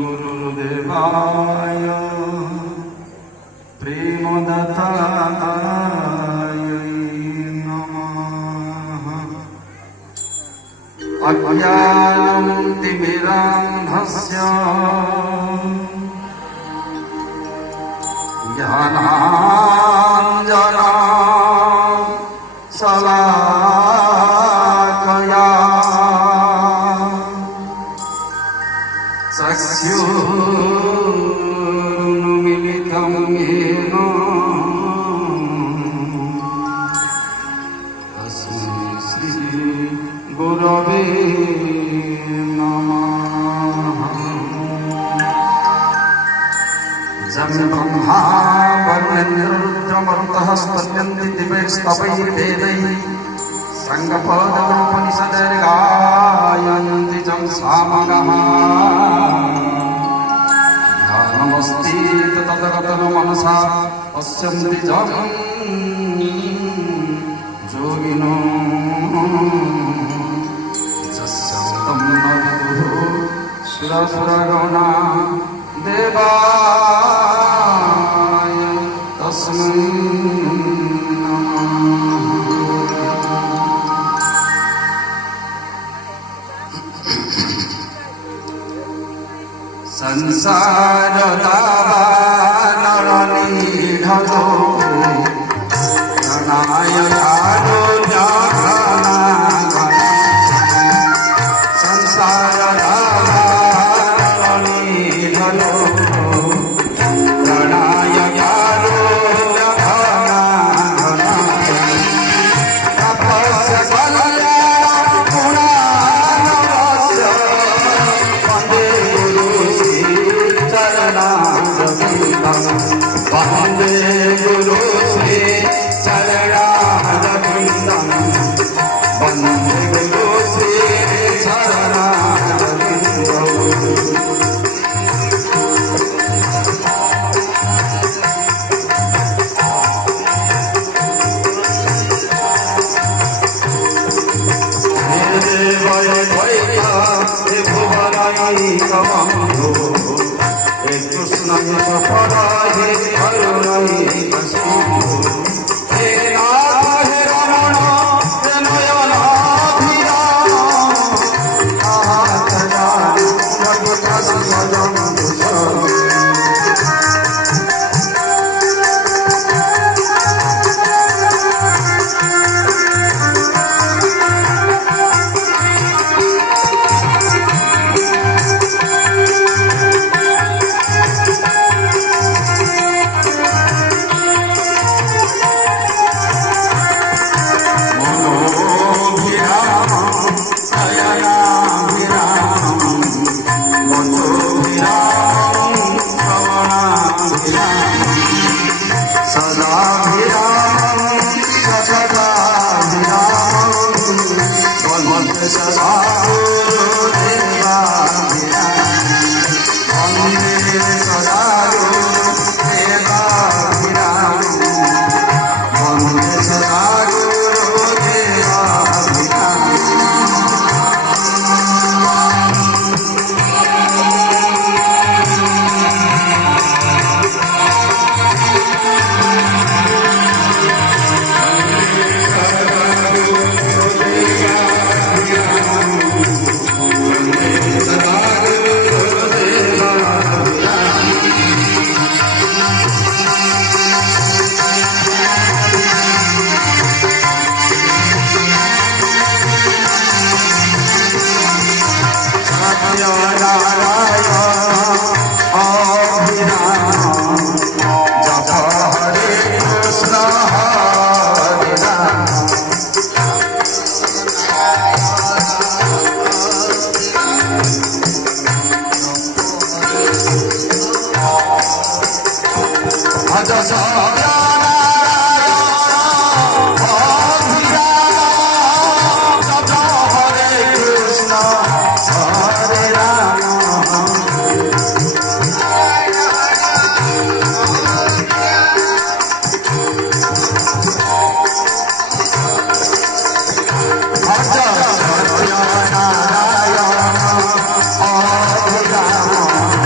गुरुदेवाय प्रेमदाताय नमः। अज्ञानमुक्तिमिरान्धस्य ज्ञानाञ्जना शलाकया चक्षुरुन्मिलितं येन तस्मै श्रीगुरवे नमः। जं ब्रह्मा वरुणेन्द्ररुद्रमरुतः स्तुत्यन्ति दिवैस्तवैर्वेदैः सङ्गपदमुपनिषदर्गायन्ति चं सामगः। ध्यानमस्ति तदगतमनसा पश्यन्ति चं योगिनो यस्य तं न विदुः सुरसुरगणा देवाय तस्मै संसार दावानरनिधनो गणाय यारो ज्ञानागण। संसार दावानरनिधनो गणाय यारो ज्ञानागण। तपस्य कल्याण गुणानवस्य वन्दे वन्दे गुरु श्री चरणारविन्दं वन्दे गुरु श्री चरणारविन्दं। हे देवय द्वैता हे भुवनैकबन्धो हे कृष्णय पराये करुणैक सिन्धु। हे नाथ हे रमण हे नयनाभिराम आतजान रघुपतिपदं कुशलम्। Jai Ram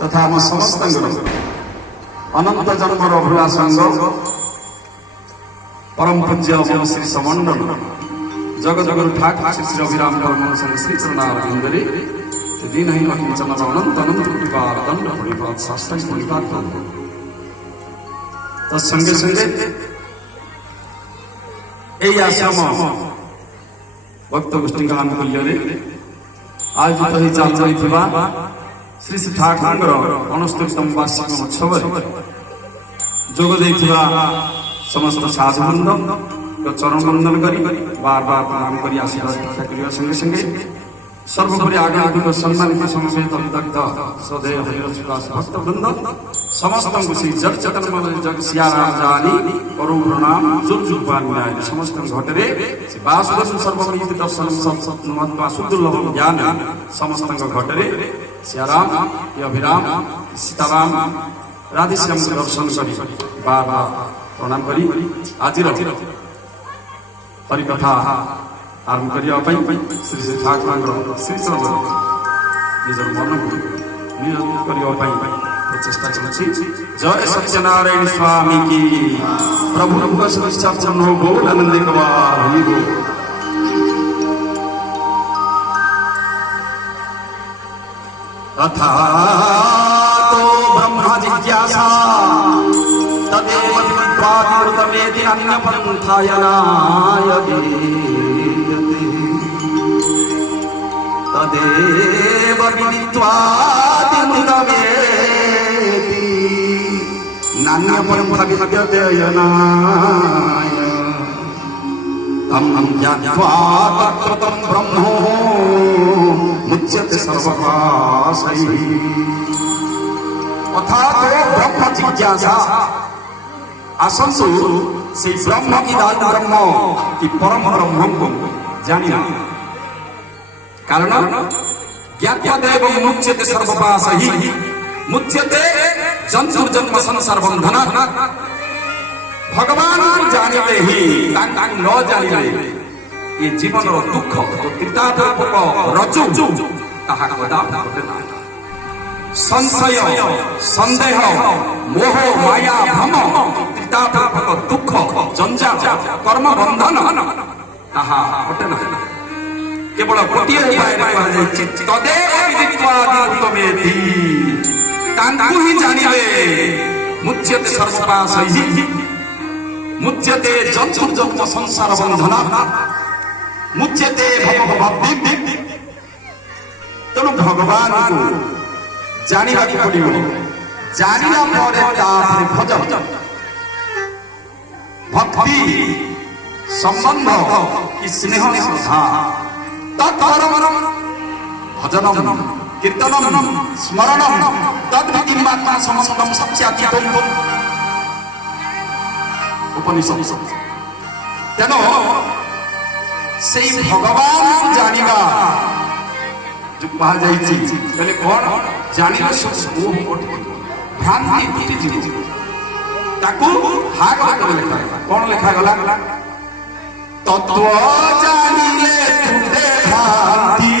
तथा आम समस्त अनंत जन्मर अभिलाषांग परम पूज्य श्री समंडल जगजगुरु ठाकुर श्री श्री अभिराम परम श्री चरणारविंदरे दिन ही अकिंचन अनंत अनंत कोटिकार दंड परिपात साष्टांग परिपात तत्संगे संगे यही आश्रम भक्त गोष्ठी आनुकूल्य आयोजित ही चल रही श्री श्री ठाकुर 69तम वार्षिक उत्सव जोग समस्त साधुवृंद चरण वंदन करी बार बार प्रणाम करी आशीर्वाद दीक्षा करने संगे संगे सर्वोपरि आगंतुक सम्मानित समवेत विदग्ध सदैव हरिदास भक्तवृंद समस्त श्री जग चतन जग सियाराम जानी परम प्रणाम जुग जुग पान्याय समस्त घटरे वासुदेव सर्वमित दर्शन सत्सत्मत्वा सुदुर्लभ ज्ञान समस्त घटरे सियाराम अभिराम सीताराम राधेश्याम को दर्शन करी बार बार प्रणाम करी आज हरिकथा आरंभ करने श्री श्री ठाकुर श्री चरण निज मन को नियोजित करने प्रचेषा चलती। जय सत्यनारायण स्वामी की प्रभु सदस्या पूर्ण हो गो आनंद कबार तथा तो ब्रह्म जिज्ञासा तदेव विद्वादि अन्य पंथायनाय तदेव विदित्वादिमृतमेति नान्यपन्थविद्यतेयनाय तं ज्ञात्वा तत्त्वतं ब्रह्मो मुच्यते सर्वपाशैः। अर्थात ब्रह्म जिज्ञासा आसंसु से ब्रह्म की दान ब्रह्म की परम ब्रह्म को जानिना कारण ज्ञात्वादेव मुच्यते सर्वपाशैः मुच्यते जंतु जन्म संसार बंधना भगवान को जानिले ही न जानिले ये जीवन दुख जो त्रितापक रज्जु ताहा कदापि घटे ना संशय संदेह मोह माया भ्रम त्रितापक दुख जंजाल कर्म बंधन ताहा घटे ना केवल गोटे तदेव विदित्वादिमृतमेति तांकु ही जानिले मुच्यते सर्वपाशैः मुच्यते जंतु जन्म संसार बंधन मुच्यते भवभक्ति। तेणु भगवान को जानिबा पड़िबो जानिला परे तारे भजन भक्ति संबंध की स्नेह श्रद्धा तत्परम भजनम कीर्तनम स्मरणम तद्विधिमात्मा समस्तम सत्यातीतम उपनिषद। तेणु से भगवान जानिबा जो कहा जाइछि पहले कौन जानिबा सब मोह भ्रांति टूटी जीव ताकू भाग लेखा कौन लेखा गला तत्व जानिले तुते भ्रांति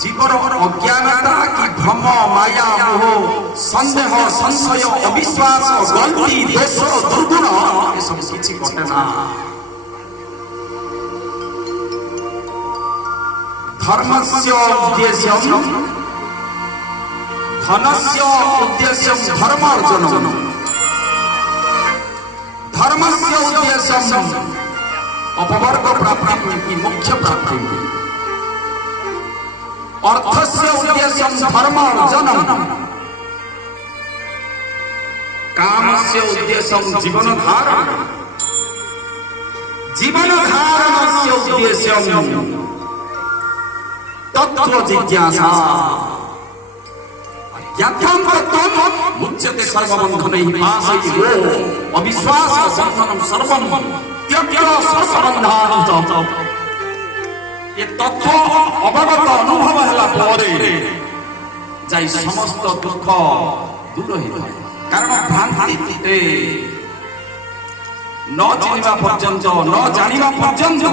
जीवन अज्ञानता की भ्रम माया मोह संदेह संशय अविश्वास गलती दोष दुर्गुण ये सब किसी घटे ना। धर्मस्य उद्देश्यं धनस्य उद्देश्यं धर्मार्जनम् धर्मस्य उद्देश्यं अपवर्ग प्राप्ति मोक्ष प्राप्ति अर्थस्य उद्देश्यं धर्मार्जनम् कामस्य उद्देश्यं जीवनधारणस्य उद्देश्यं तत्व जिज्ञासा ज्ञातं तत्त्वं मुच्यते सर्वबन्धनैः पाशैः अविश्वास बन्धनं सर्वं त्यक्त्वा सर्वबन्धान् ये तत्व अवगत अनुभव ହେଲା ପରେ ଯାଇ ସମସ୍ତ ଦୁଃଖ ଦୂର ହୋଇଥାଏ କାରଣ ଭ୍ରାନ୍ତି न चिन्हिबा पर्यंत न जानिबा पर्यंत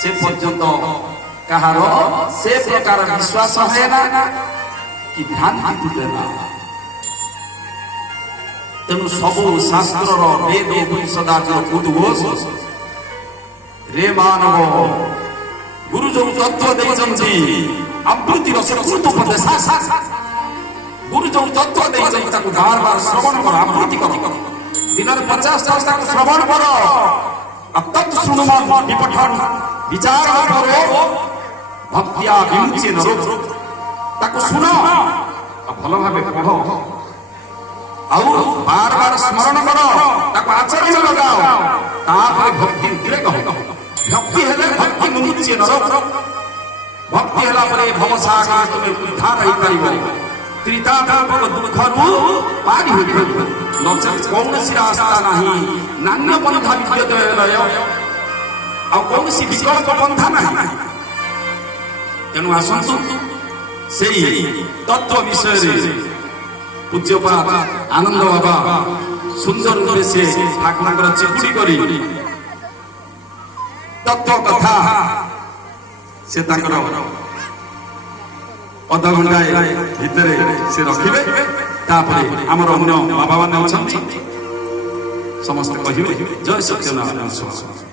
से पर्यंत कहार से प्रकार विश्वास हेना कि भ्रांति तुटेना तेणु सबु शास्त्र वेद उपनिषद उद्घोष रे मानव गुरु जो तत्व देइछन्ति अमृति रसर उपदेश गुरु जो तत्व देइछन्ति ताकु बार बार श्रवण कर अमृति कर दिन 50 तक श्रवण कर तत् शुणुमन विपठन विचार करो भक्तिया विमुचे नरो ताकु सुन भल भावे पढ़ आउ बार बार स्मरण कर ताकु आचरण लगाओ तापर भक्ति धीरे कह भक्ति हेले भक्ति विमुचे नरो भक्ति हेला परे भवसागर तुमे उद्धार होई परिबो त्रितापक दुःखरु पारी होई परिबो नचेत कौनसी रास्ता नहीं नान्य पंथा विद्यते आ कौनसी विकल्प पंथा नहीं तेणु आसंतु सेई तत्व विषय रे पूज्यपाद आनंद बाबा सुंदर रूपे से ठाकुर चिपुड़ी करी तत्व कथा से ताकर अध घंटाए भितरे से रखिबे तापरे हमर अन्य बाबा माने अछंती समस्त कहिबे जय सत्यनारायण स्वामी।